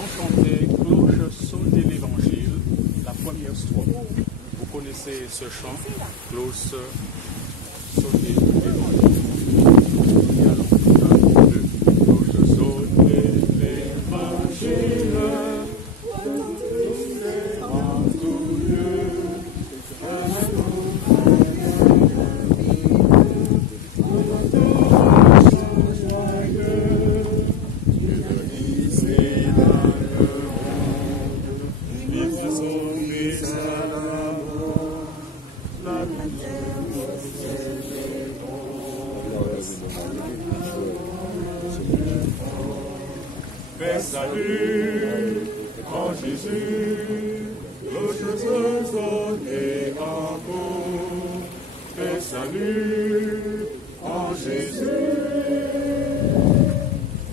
allons chanter Cloche sautée l'évangile, la première strophe. Vous connaissez ce chant, Cloche sautée l'évangile. Cloche sautée l'évangile, salut en Jésus, cloche sautée encore. Fais salut en Jésus,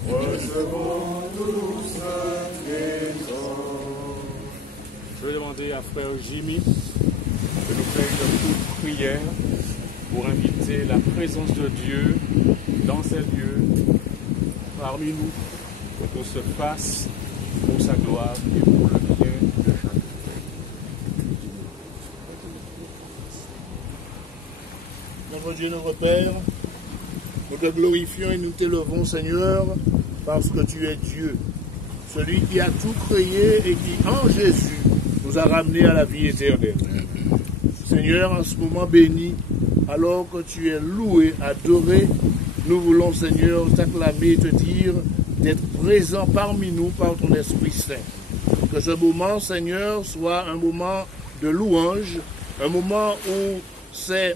recevons tous un trésor. Je vais demander à frère Jimmy de nous faire une courte prière pour inviter la présence de Dieu dans ces lieux, parmi nous, pour qu'on se fasse pour sa gloire et pour le bien de chacun. Notre Dieu, notre Père, nous te glorifions et nous t'élevons, Seigneur, parce que tu es Dieu, celui qui a tout créé et qui, en Jésus, nous a ramenés à la vie éternelle. Seigneur, en ce moment béni, alors que tu es loué, adoré, nous voulons, Seigneur, t'acclamer et te dire d'être présent parmi nous par ton Esprit Saint. Que ce moment, Seigneur, soit un moment de louange, un moment où c'est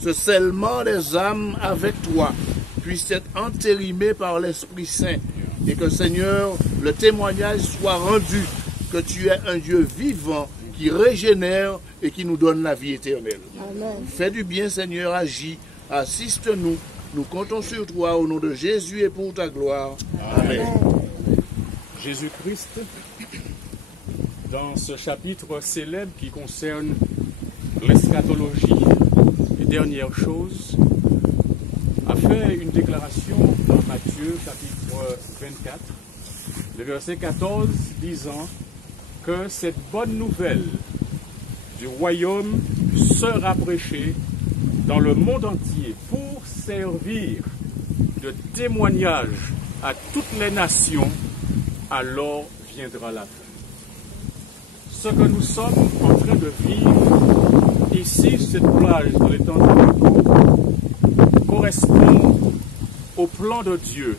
ce scellement des âmes avec toi puisse être entérimé par l'Esprit Saint et que, Seigneur, le témoignage soit rendu que tu es un Dieu vivant qui régénère et qui nous donne la vie éternelle. Amen. Fais du bien, Seigneur, agis, assiste-nous. Nous comptons sur toi au nom de Jésus et pour ta gloire. Amen. Jésus-Christ, dans ce chapitre célèbre qui concerne l'eschatologie, les dernières choses, a fait une déclaration dans Matthieu chapitre 24, le verset 14, disant que cette bonne nouvelle du royaume sera prêchée dans le monde entier pour servir de témoignage à toutes les nations, alors viendra la fin. Ce que nous sommes en train de vivre ici, cette plage dans les temps de Jacob, correspond au plan de Dieu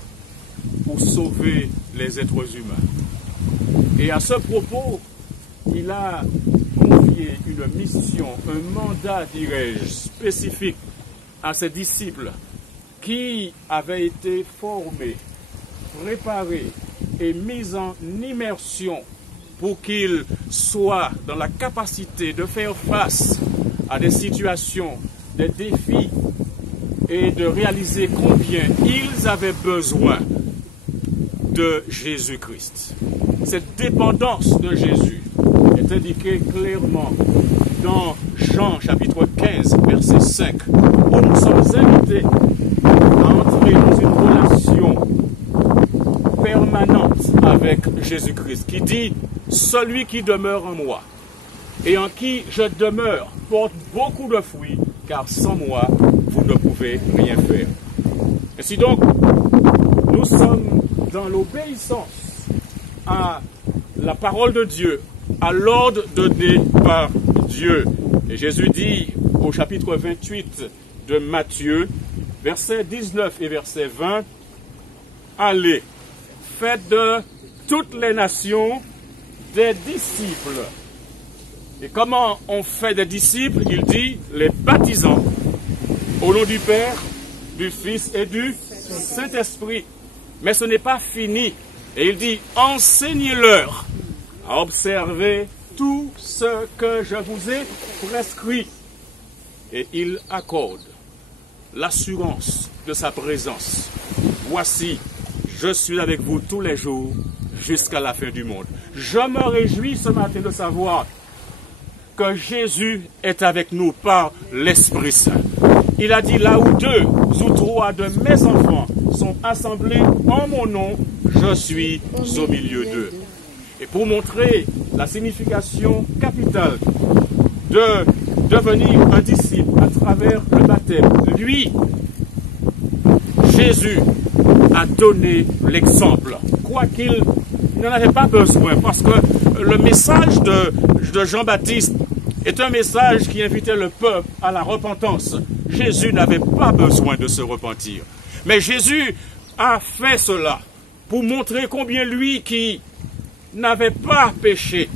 pour sauver les êtres humains. Et à ce propos, il a confié une mission, un mandat, dirais-je, spécifique à ses disciples qui avaient été formés, préparés et mis en immersion pour qu'ils soient dans la capacité de faire face à des situations, des défis et de réaliser combien ils avaient besoin de Jésus-Christ. Cette dépendance de Jésus est indiquée clairement dans Jean chapitre 15, verset 5, où nous sommes invités à entrer dans une relation permanente avec Jésus-Christ, qui dit « Celui qui demeure en moi et en qui je demeure porte beaucoup de fruits, car sans moi, vous ne pouvez rien faire. » Ainsi donc, nous sommes dans l'obéissance à la parole de Dieu, à l'ordre donné par Dieu. Et Jésus dit au chapitre 28 de Matthieu, versets 19 et verset 20, « Allez, faites de toutes les nations des disciples. » Et comment on fait des disciples? Il dit, les baptisant au nom du Père, du Fils et du Saint-Esprit. Mais ce n'est pas fini. Et il dit, enseignez-leur à observer tout ce que je vous ai prescrit. Et il accorde l'assurance de sa présence. Voici, je suis avec vous tous les jours jusqu'à la fin du monde. Je me réjouis ce matin de savoir que Jésus est avec nous par l'Esprit Saint. Il a dit, là où 2 ou 3 de mes enfants sont assemblés en mon nom, je suis au milieu d'eux. Et pour montrer la signification capitale de devenir un disciple à travers le baptême, lui, Jésus, a donné l'exemple, quoiqu'il n'en avait pas besoin, parce que le message de Jean-Baptiste est un message qui invitait le peuple à la repentance. Jésus n'avait pas besoin de se repentir. Mais Jésus a fait cela pour montrer combien lui qui n'avait pas péché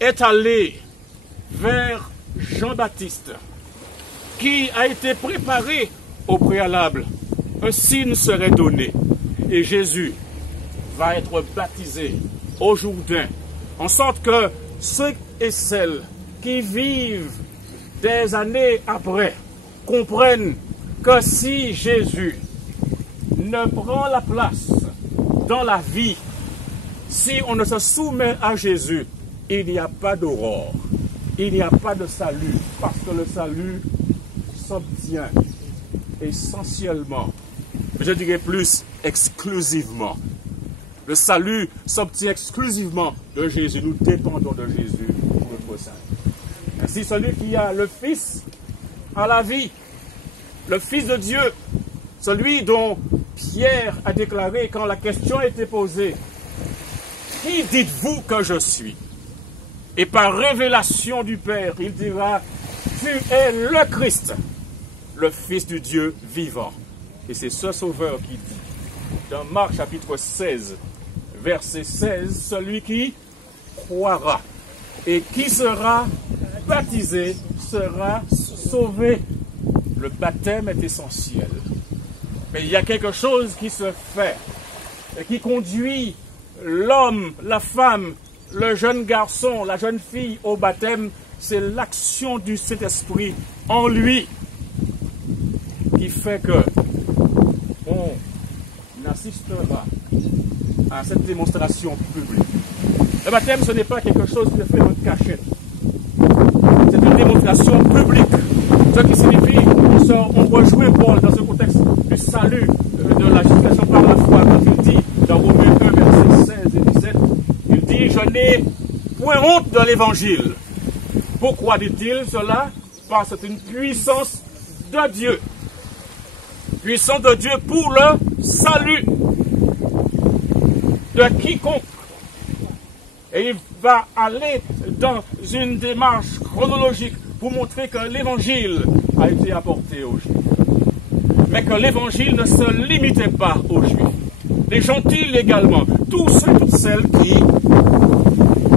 est allé vers Jean-Baptiste, qui a été préparé au préalable. Un signe serait donné et Jésus va être baptisé au Jourdain, en sorte que ceux et celles qui vivent des années après comprennent que si Jésus ne prend la place dans la vie, si on ne se soumet à Jésus, il n'y a pas d'aurore, il n'y a pas de salut, parce que le salut s'obtient essentiellement, je dirais plus exclusivement. Le salut s'obtient exclusivement de Jésus. Nous dépendons de Jésus pour notre salut. Ainsi, celui qui a le Fils a la vie, le Fils de Dieu, celui dont Pierre a déclaré quand la question a été posée, « Qui dites-vous que je suis ?» Et par révélation du Père, il dira, « Tu es le Christ, le Fils du Dieu vivant. » Et c'est ce Sauveur qui dit, dans Marc chapitre 16, verset 16, « Celui qui croira et qui sera baptisé sera sauvé. » Le baptême est essentiel. Mais il y a quelque chose qui se fait et qui conduit l'homme, la femme, le jeune garçon, la jeune fille au baptême, c'est l'action du Saint-Esprit en lui qui fait que on assistera à cette démonstration publique. Le baptême, ce n'est pas quelque chose qui se fait en cachette. C'est une démonstration publique. Ce qui signifie, on rejoint Paul dans ce contexte du salut, de la justification par la foi, quand il dit dans Romains 1, versets 16 et 17, il dit, je n'ai point honte de l'évangile. Pourquoi dit-il cela? Parce que c'est une puissance de Dieu. Puissance de Dieu pour le salut de quiconque. Et il va aller dans une démarche chronologique pour montrer que l'évangile a été apporté aux Juifs. Mais que l'évangile ne se limitait pas aux Juifs. Les gentils également, tous ceux et toutes celles qui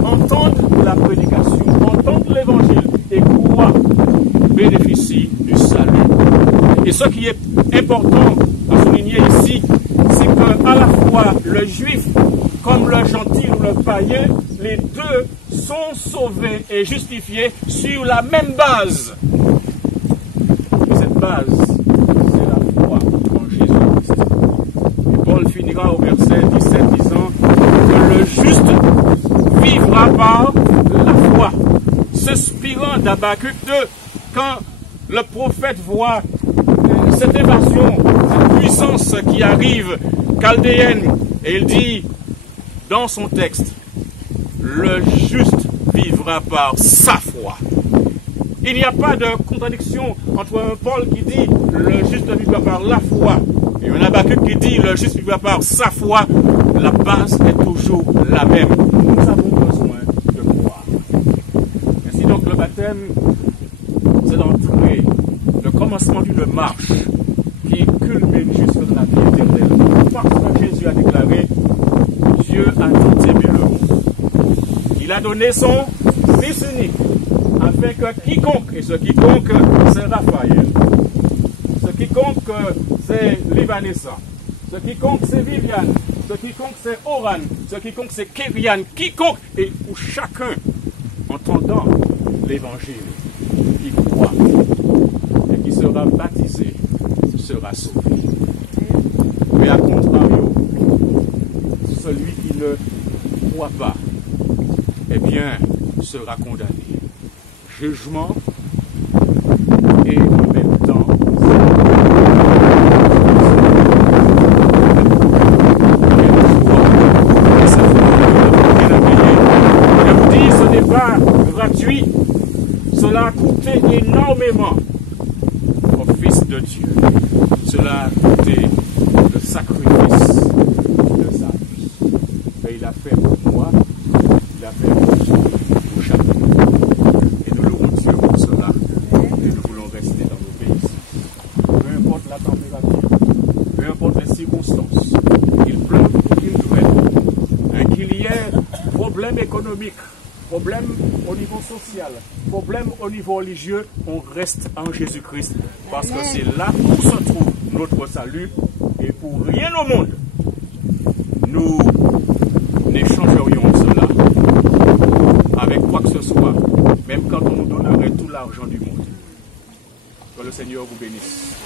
entendent la prédication, entendent l'évangile et croient, bénéficient du salut. Et ce qui est important à souligner ici, c'est qu'à la fois le juif comme le gentil ou le païen, les deux sont sauvés et justifiés sur la même base. Et cette base, c'est la foi en Jésus-Christ. Et Paul finira au verset 17 disant que le juste vivra par la foi. S'inspirant d'Habacuc 2, quand le prophète voit cette invasion, cette puissance qui arrive chaldéenne, et il dit dans son texte, le juste vivra par sa foi. Il n'y a pas de contradiction entre un Paul qui dit le juste vivra par la foi et un Habacuc qui dit le juste vivra par sa foi. La base est toujours la même. Nous avons besoin de croire. Ainsi donc le baptême, c'est l'entrée, le commencement d'une marche qui culmine jusque dans la vie éternelle. Parce que Jésus a déclaré, Dieu a tant aimé le monde. Il a donné son Fils unique, afin que quiconque, et ce quiconque c'est Raphaël, ce quiconque c'est Livanessa, ce quiconque c'est Viviane, ce quiconque c'est Oran, ce quiconque c'est Kérian, quiconque, et où chacun, entendant l'évangile, qui croit et qui sera baptisé, sera sauvé. Mais à contrario, celui qui ne croit pas, eh bien, sera condamné. Jugement et en même temps, énormément au Fils de Dieu. Cela a coûté le sacrifice de sa vie. Et il a fait pour moi, il a fait pour chacun. Et nous louons Dieu pour cela. Et nous voulons rester dans nos pays. Peu importe la température, peu importe les circonstances, qu'il pleuve ou qu'il grêle, qu'il y ait problème économique, problème au niveau social, problème au niveau religieux, on reste en Jésus-Christ parce que c'est là où se trouve notre salut et pour rien au monde, nous n'échangerions cela avec quoi que ce soit, même quand on nous donnerait tout l'argent du monde. Que le Seigneur vous bénisse,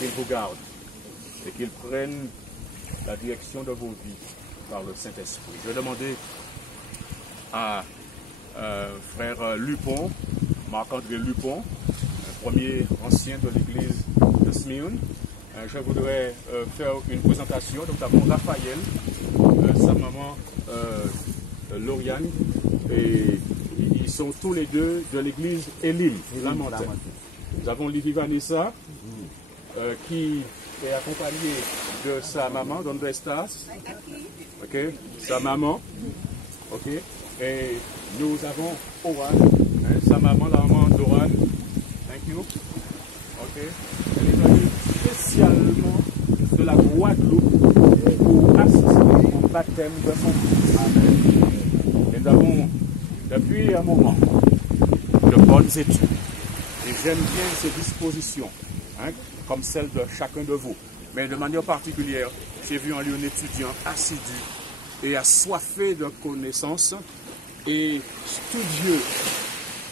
qu'il vous garde et qu'il prenne la direction de vos vies par le Saint-Esprit. Je vais demander à frère Lupon, Marc-André Lupon, premier ancien de l'église de Smyrne. Je voudrais faire une présentation. Donc, nous avons Raphaël, sa maman Lauriane, et ils sont tous les deux de l'église Elim, Lamentin. Nous avons Livy Vanessa, qui est accompagnée de sa maman, Donde Estas, okay, sa maman, ok, et nous avons Oran, sa maman, la maman d'Oran, thank you, ok, elle est venue spécialement de la Guadeloupe pour assister au baptême de son fils. Amen. Et nous avons, depuis un moment, de bonnes études, et j'aime bien ces dispositions, comme celle de chacun de vous, mais de manière particulière, j'ai vu en lui un étudiant assidu et assoiffé de connaissances et studieux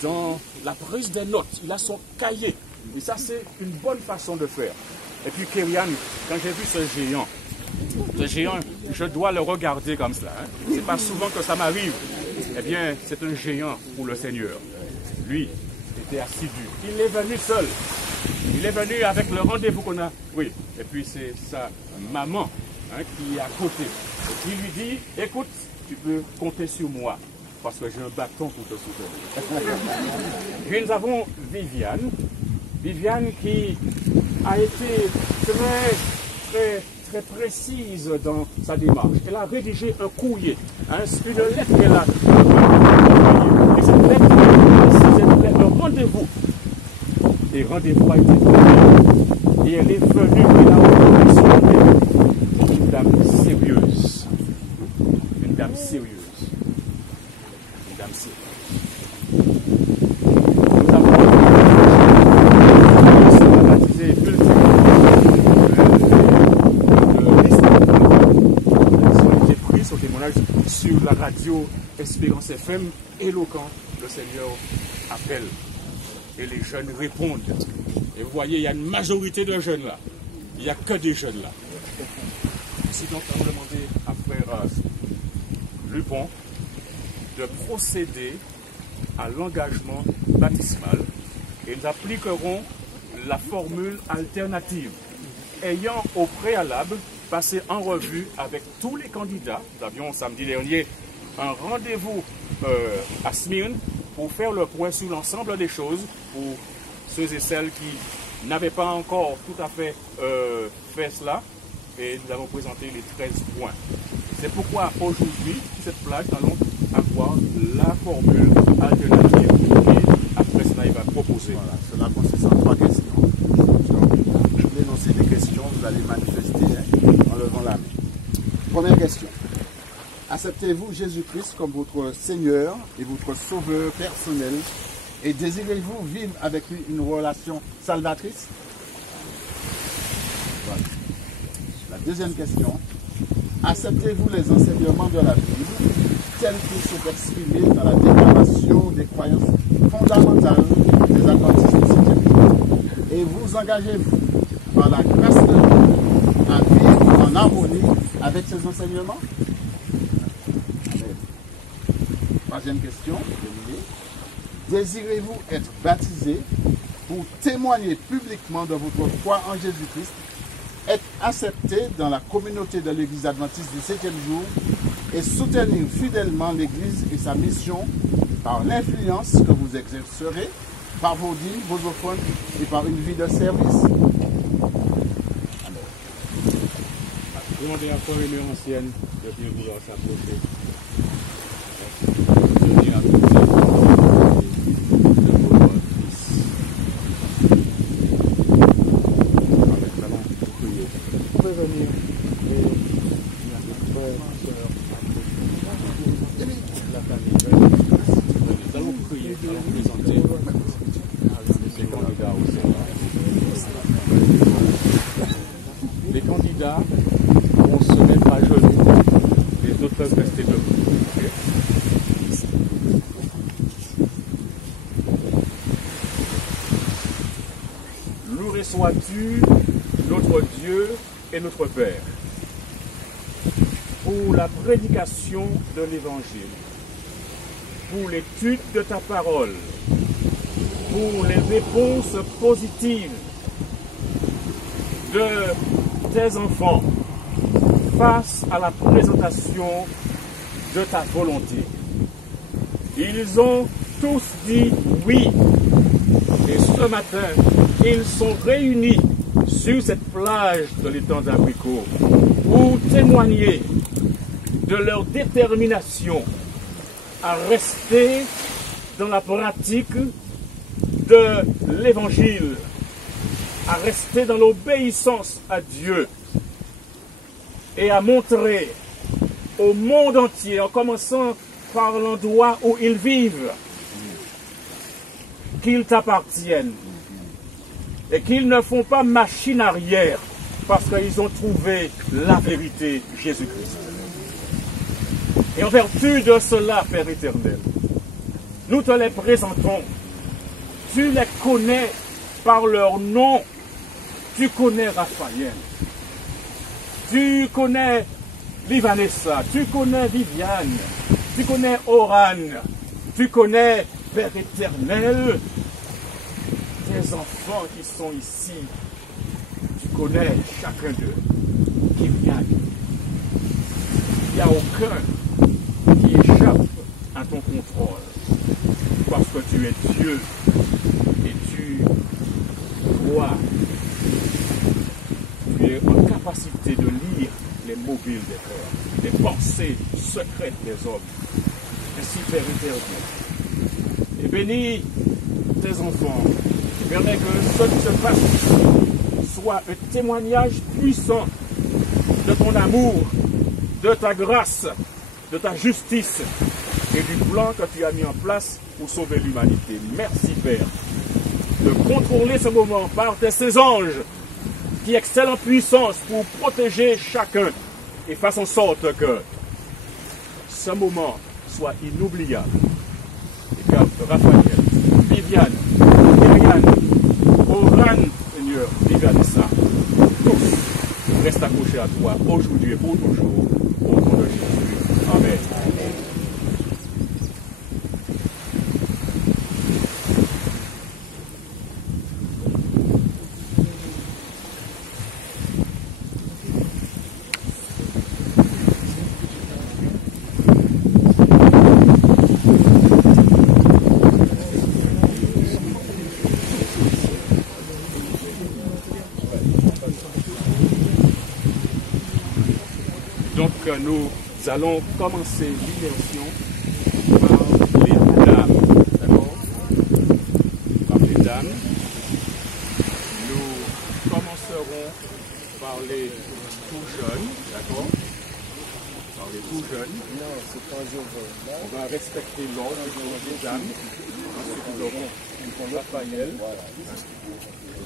dans la prise des notes. Il a son cahier. Et ça, c'est une bonne façon de faire. Et puis, Kyrian, quand j'ai vu ce géant, je dois le regarder comme cela. C'est pas souvent que ça m'arrive. Eh bien, c'est un géant pour le Seigneur. Lui était assidu. Il est venu seul. Il est venu avec le rendez-vous qu'on a. Oui. Et puis, c'est sa maman qui est à côté. Et qui lui dit, écoute, tu peux compter sur moi. Parce que j'ai un bâton pour te soutenir. Puis nous avons Viviane. Viviane qui a été très précise dans sa démarche. Elle a rédigé un courrier, une lettre qu'elle a envoyée. Et cette lettre, c'est un rendez-vous. Et rendez-vous a été donné. Et elle est venue, elle a envoyé son rendez-vous. Une dame sérieuse. Une dame sérieuse. Une dame sérieuse. Nous avons baptisé au témoignage sur la radio Espérance FM, éloquent, le Seigneur appelle et les jeunes répondent. Et vous voyez, il y a une majorité de jeunes là. Il n'y a que des jeunes là. Ici donc, on va demander à frère Lupon de procéder à l'engagement baptismal et nous appliquerons la formule alternative, ayant au préalable passé en revue avec tous les candidats. Nous avions samedi dernier un rendez-vous à Smyrne pour faire le point sur l'ensemble des choses pour ceux et celles qui n'avaient pas encore tout à fait fait cela, et nous avons présenté les 13 points. C'est pourquoi aujourd'hui, sur cette plage, nous allons avoir la formule alternative et après cela, il va proposer. Voilà, cela consiste en 3 questions. Je vais énoncer des questions, vous allez manifester en levant la main. Première question. Acceptez-vous Jésus-Christ comme votre Seigneur et votre Sauveur personnel et désirez-vous vivre avec lui une relation salvatrice? Voilà. La deuxième question. Acceptez-vous les enseignements de la Bible tels qu'ils sont exprimés dans la déclaration des croyances fondamentales des adventistes du 7e jour? Et vous engagez-vous par la grâce de Dieu à vivre en harmonie avec ces enseignements? Troisième question. Désirez-vous être baptisé pour témoigner publiquement de votre foi en Jésus-Christ, être accepté dans la communauté de l'Église adventiste du 7e jour et soutenir fidèlement l'Église et sa mission par l'influence que vous exercerez par vos dîmes, vos offrandes et par une vie de service. Demandez encore une ancienne de bien vouloir s'approcher. Vous pouvez venir. La famille. Nous allons prier, nous allons présenter les candidats au Sénat. Les candidats vont se mettre à genoux, les autres peuvent rester debout. Okay? Loué sois-tu, notre Dieu et notre Père, pour la prédication de l'Évangile, pour l'étude de ta parole, pour les réponses positives de tes enfants face à la présentation de ta volonté. Ils ont tous dit oui. Et ce matin, ils sont réunis sur cette plage de l'étang d'Abricot pour témoigner de leur détermination à rester dans la pratique de l'Évangile, à rester dans l'obéissance à Dieu et à montrer au monde entier, en commençant par l'endroit où ils vivent, qu'ils t'appartiennent et qu'ils ne font pas machine arrière parce qu'ils ont trouvé la vérité, Jésus-Christ. Et en vertu de cela, Père éternel, nous te les présentons. Tu les connais par leur nom. Tu connais Raphaël. Tu connais Vivanessa. Tu connais Viviane. Tu connais Oran. Tu connais, Père éternel, tes enfants qui sont ici. Tu connais chacun d'eux qui viennent. Il n'y a aucun qui échappe à ton contrôle. Parce que tu es Dieu et tu vois, tu es en capacité de lire les mobiles des cœurs, les pensées secrètes des hommes. Ainsi, Père éternel, et bénis tes enfants. Permets que ce qui se passe ici soit un témoignage puissant de ton amour, de ta grâce, de ta justice et du plan que tu as mis en place pour sauver l'humanité. Merci, Père, de contrôler ce moment par ces anges qui excellent en puissance pour protéger chacun et fasse en sorte que ce moment soit inoubliable. Et que Raphaël, Viviane, Myriane, Oran, Seigneur, Vivanessa, tous restent accrochés à toi aujourd'hui et pour toujours, au nom de Jésus. Amen. Donc nous allons commencer l'immersion par les dames. D'accord? Par les dames. Nous commencerons par les tout jeunes. D'accord? Par les tout jeunes. On va respecter l'ordre des dames. Ensuite nous aurons Raphaël.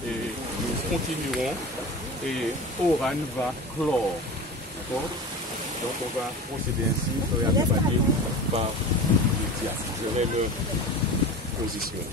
Et nous continuerons. Et Oran va clore. D'accord? Donc on va procéder ainsi, on va accompagner par les diacres. Je vais le positionner.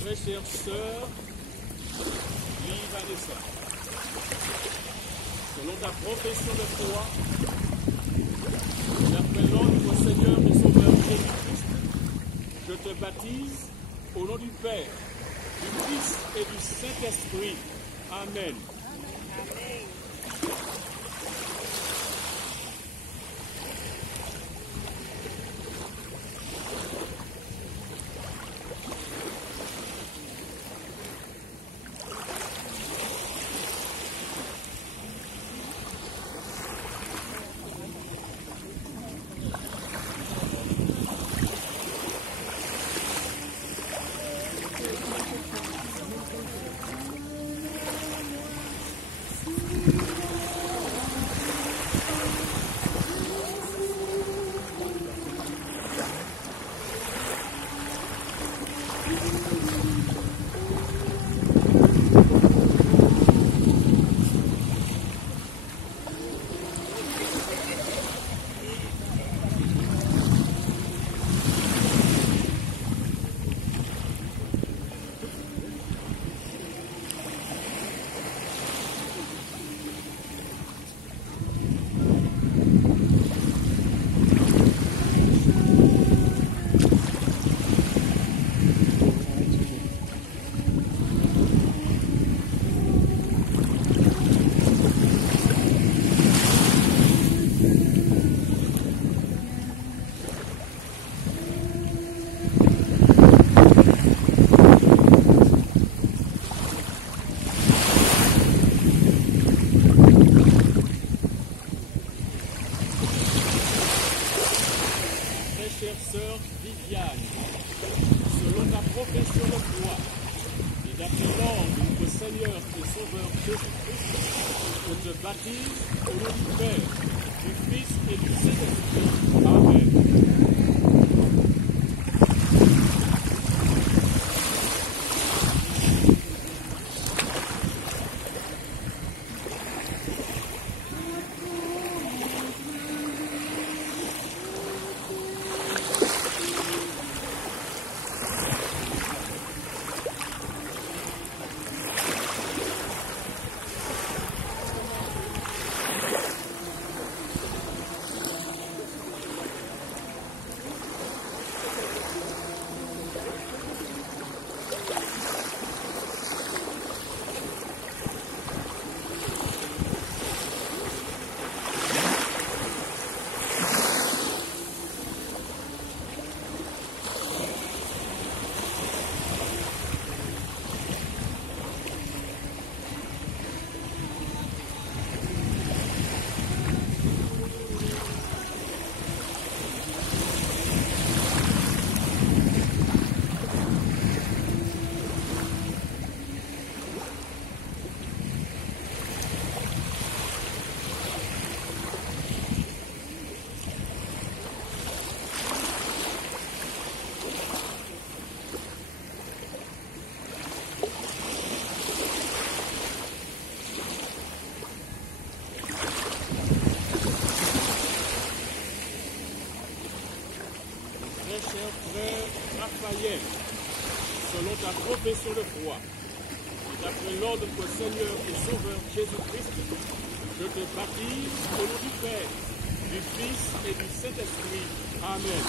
Très chère sœur, Lise Vanessa, selon ta profession de foi, d'après l'ordre de notre Seigneur et Sauveur Jésus-Christ, je te baptise au nom du Père, du Fils et du Saint-Esprit. Amen. Je te baptise au nom du Père, du Fils et du Saint-Esprit. Amen. Raphaël, selon ta profession de foi, et d'après l'ordre de notre Seigneur et Sauveur Jésus-Christ, je te baptise au nom du Père, du Fils et du Saint-Esprit. Amen.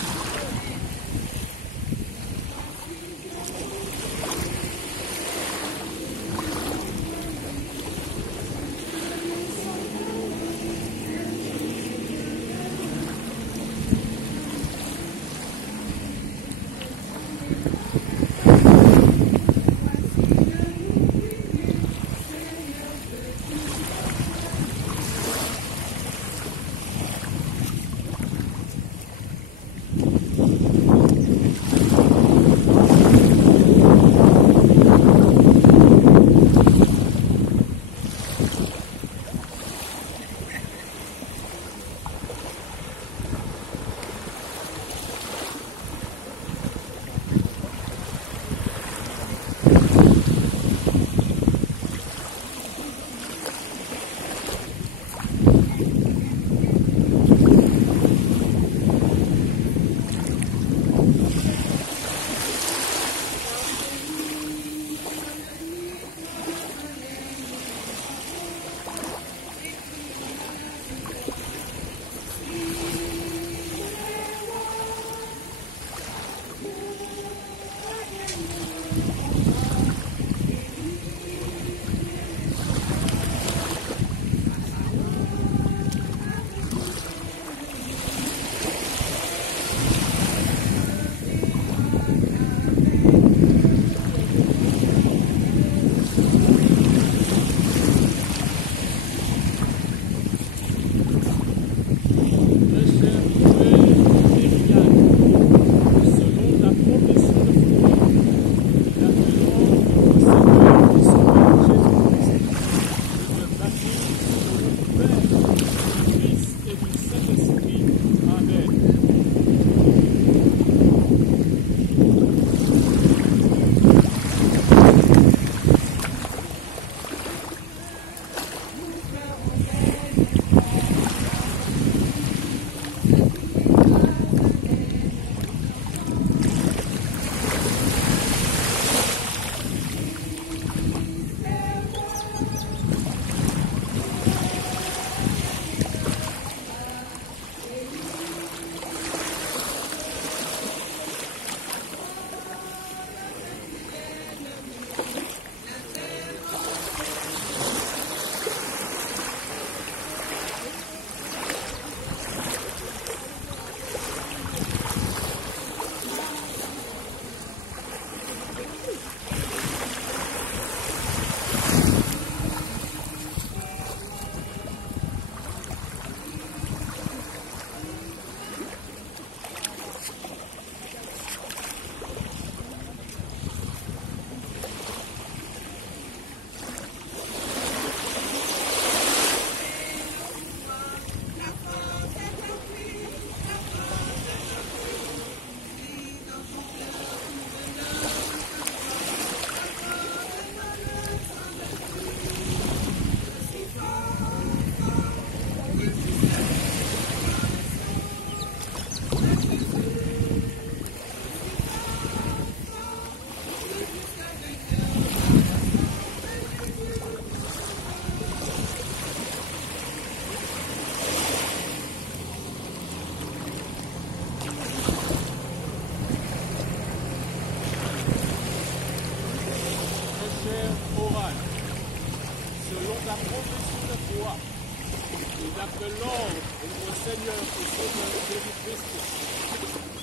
d'après l'ordre de notre Seigneur et Sauveur Jésus-Christ,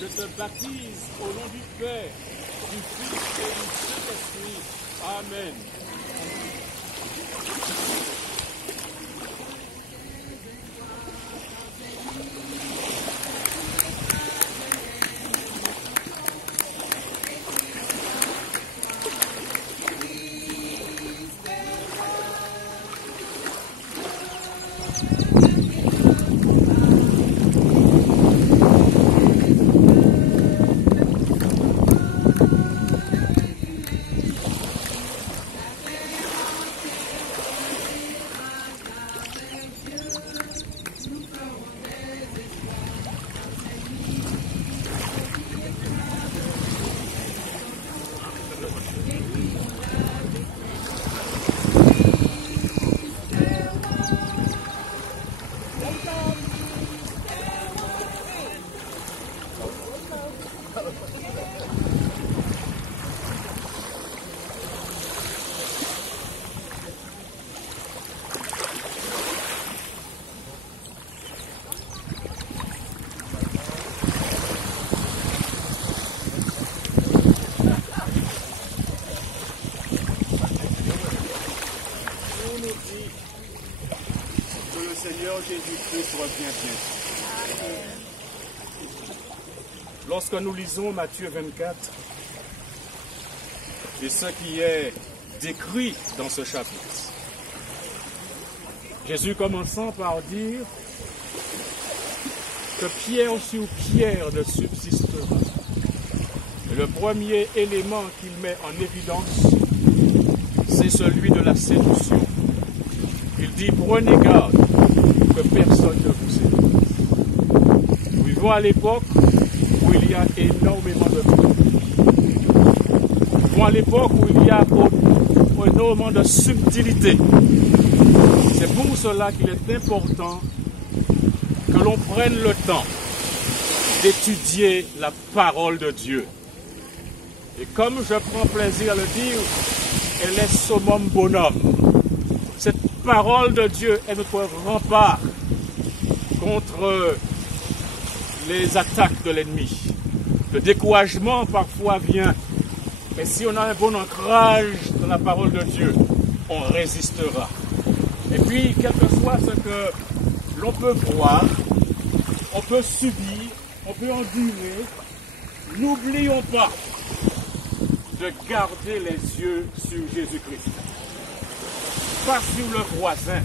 je te baptise au nom du Père, du Fils et du Saint-Esprit. Amen. Jésus-Christ revient bientôt. Lorsque nous lisons Matthieu 24, et ce qui est décrit dans ce chapitre, Jésus commençant par dire que pierre sur pierre ne subsistera. Et le premier élément qu'il met en évidence, c'est celui de la séduction. Il dit, prenez garde que personne ne vous séduise. Nous vivons à l'époque où il y a énormément de monde. Nous vivons à l'époque où il y a énormément de subtilité. C'est pour cela qu'il est important que l'on prenne le temps d'étudier la parole de Dieu. Et comme je prends plaisir à le dire, elle est summum bonum. Cette parole de Dieu est notre rempart contre les attaques de l'ennemi. Le découragement parfois vient, mais si on a un bon ancrage dans la parole de Dieu, on résistera. Et puis, quel que soit ce que l'on peut voir, on peut subir, on peut endurer, n'oublions pas de garder les yeux sur Jésus-Christ. Pas sur le voisin,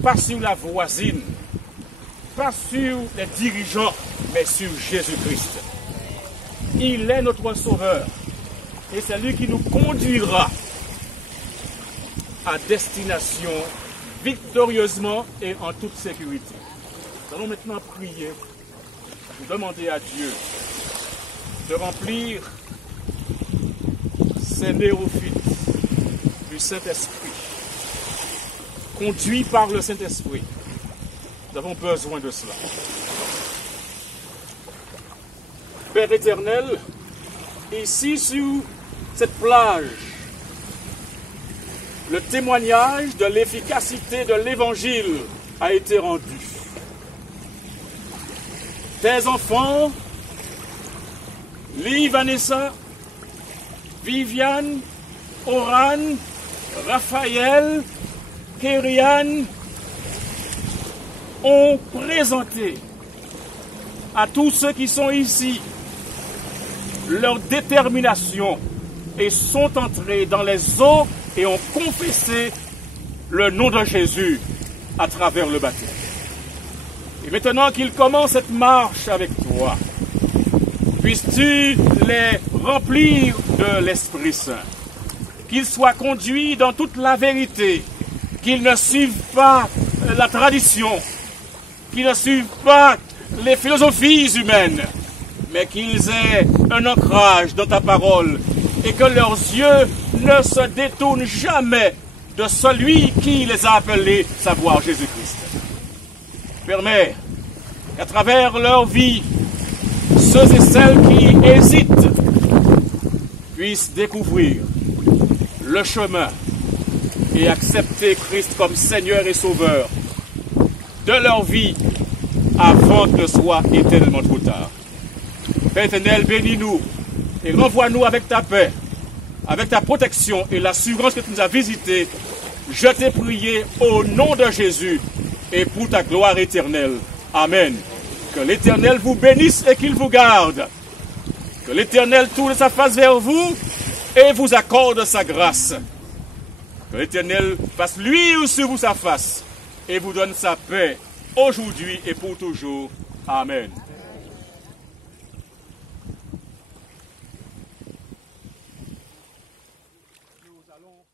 pas sur la voisine, pas sur les dirigeants, mais sur Jésus-Christ. Il est notre Sauveur et c'est lui qui nous conduira à destination victorieusement et en toute sécurité. Nous allons maintenant prier, nous demander à Dieu de remplir ces néophytes du Saint-Esprit. Conduits par le Saint-Esprit. Nous avons besoin de cela. Père éternel, ici sur cette plage, le témoignage de l'efficacité de l'Évangile a été rendu. Tes enfants, Lee, Vanessa, Viviane, Oran, Raphaël, Kériane ont présenté à tous ceux qui sont ici leur détermination et sont entrés dans les eaux et ont confessé le nom de Jésus à travers le baptême. Et maintenant qu'ils commencent cette marche avec toi, puisses-tu les remplir de l'Esprit Saint, qu'ils soient conduits dans toute la vérité, qu'ils ne suivent pas la tradition, qu'ils ne suivent pas les philosophies humaines, mais qu'ils aient un ancrage dans ta parole et que leurs yeux ne se détournent jamais de celui qui les a appelés, savoir Jésus-Christ. Permets qu'à travers leur vie, ceux et celles qui hésitent puissent découvrir le chemin et accepter Christ comme Seigneur et Sauveur de leur vie avant que ce soit éternellement trop tard. Père éternel, bénis-nous et renvoie-nous avec ta paix, avec ta protection et l'assurance que tu nous as visités. Je t'ai prié au nom de Jésus et pour ta gloire éternelle. Amen. Que l'Éternel vous bénisse et qu'il vous garde. Que l'Éternel tourne sa face vers vous et vous accorde sa grâce. Que l'Éternel fasse luire sur vous sa face et vous donne sa paix aujourd'hui et pour toujours. Amen. Nous allons